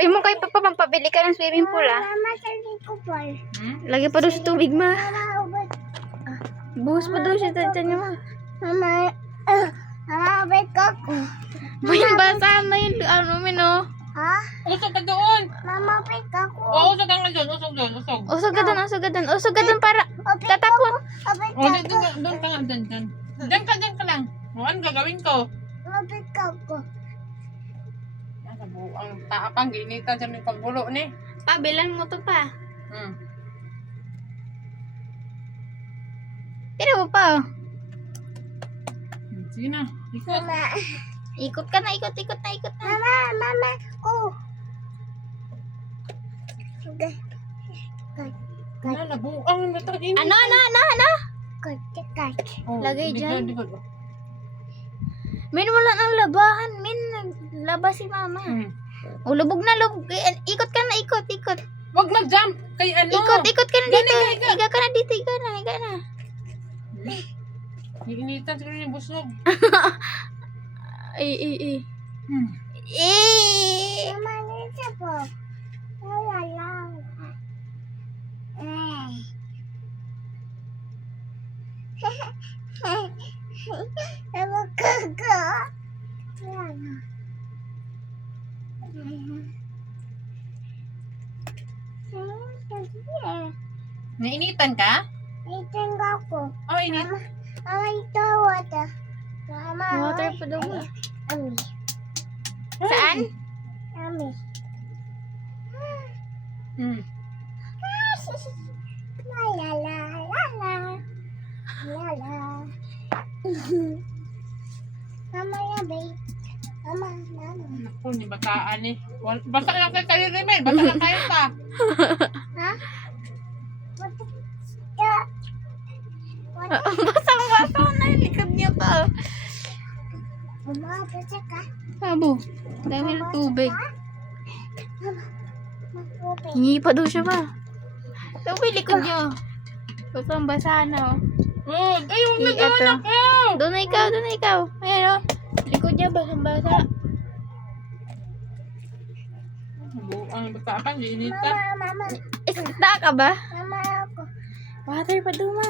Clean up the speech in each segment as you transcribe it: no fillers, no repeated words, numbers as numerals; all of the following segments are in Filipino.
Ay mo kay Papa, pampabili ka ng swimming pool ah. Mama, sabi ko po. Lagi pa daw sa tubig ma. Mama, ubod. Buhos pa daw siya dyan niya ma. Mama, ubod ko ko. May basahan na yun. Ano min oh. Ha? Usog ka doon. Mama, ubod ko ko. Oo, usog ka nga doon. Usog doon. Usog. Usog ka dun, usog ka dun. Usog ka dun para tatapon. Ubod O, ko ko. doon ka nga. Doon. Diyan ka lang. O, ano gagawin ko? Ubod ko ko. Ang taapang, ginita dyan yung pagbulo ni. Pa, bilan mo to pa. Tira mo pa oh. Sige na, ikot. Mama, Ikot ka na, ikot na. mama, ko. Okay. Wala, buang na ito. Ano? Kat. Lagay dyan. Min, wala nang labahan. Min, laba si mama. O, lubog na, lubog. Ikot ka na, ikot. Wag mag-jump. Kay ano? Ikot ka na dito. Higa. Higa ka na dito, higa na. Initan siguro yung busog. Eh. Mama, nito po. Wala lang. Ewan ko. Wala. Nainitan ka? Itin ako. Oh, init. Mama, ito water. Mama, Water pa daw mo. Ami. Saan? Ami. La la la. Mama, ya babe. Mama. Naku, ni bataan eh. Basta lang kayo rin, basta lang kayo pa. Ha? Basang-basang na yung likod niya pa. Mama, basta ka. Sabo. Dami ng tubig. Mama, Hingi pa daw siya ba? Tubig likod niya. Basang-basa na oh. Oh, ayun na Ito. doon ako. Doon na ikaw. Ayan oh. Likod niya basang-basa. Ang bataan, initan. Mama. Isda ka ba? Mama, ako. Water pa daw ma.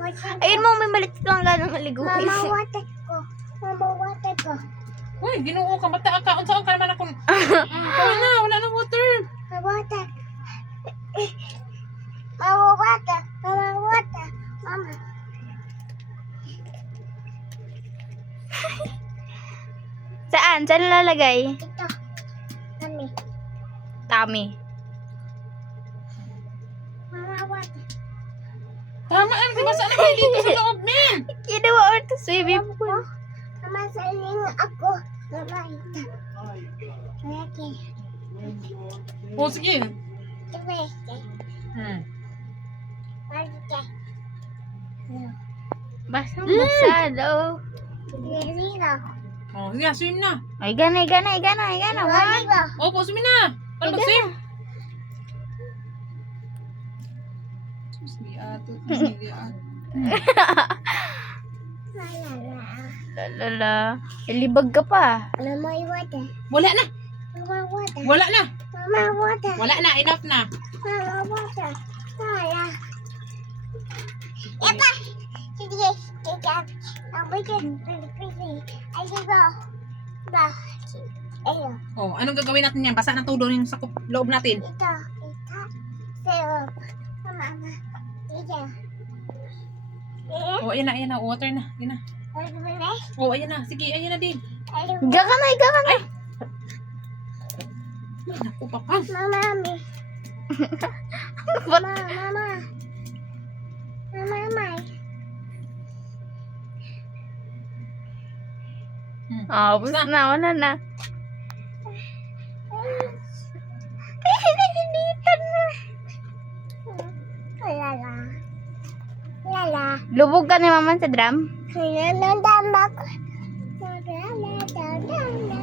Water. Ayun mo, may malit lang ganang maliguin. Mama, water ko. Mama, water ko. Uy, ginoo ka, bataan ka. Unsaan ka naman ako. Wala na water. Mama, water. Mama, water. Mama, water. Mama. Saan? Saan lalagay? Ito. Mami. Tami. Mama, water. Tama yan, di ba saan kayo dito sa loob, min? Ginawa ko ito swimming pool. Mama, saling ako. Mama, ito. Okay. O, sige. Ito, ito. Okay. Basang-basa daw. Lilo. O, sige, swim na. Ay, gana. Lilo. Opo, swim na. Paano mag-swim? Lalala. Ilibag ka pa. Mama, water. Wala na. Mama, water. Wala na. Mama, water. Wala na. Enough na. Mama, water. Wala. Epa! Sige, sige. Ang bikin. Ay, diba? Ba? Ayun. O, anong gagawin natin yan? Basa na tulo yung sa loob natin. Ito. Sa'yo. Mama. Ito. O, ayan na. Water na. Ayan na. O, ayan na. Sige, ayan na din. Higa ka na. Ay, naku, papang. Mama. Ba't Mama. Mama. Basta na. Wala na. Pinaginitan na. Lala. Lubog ka ni mama sa drum? Kaya nandam ako. Lala.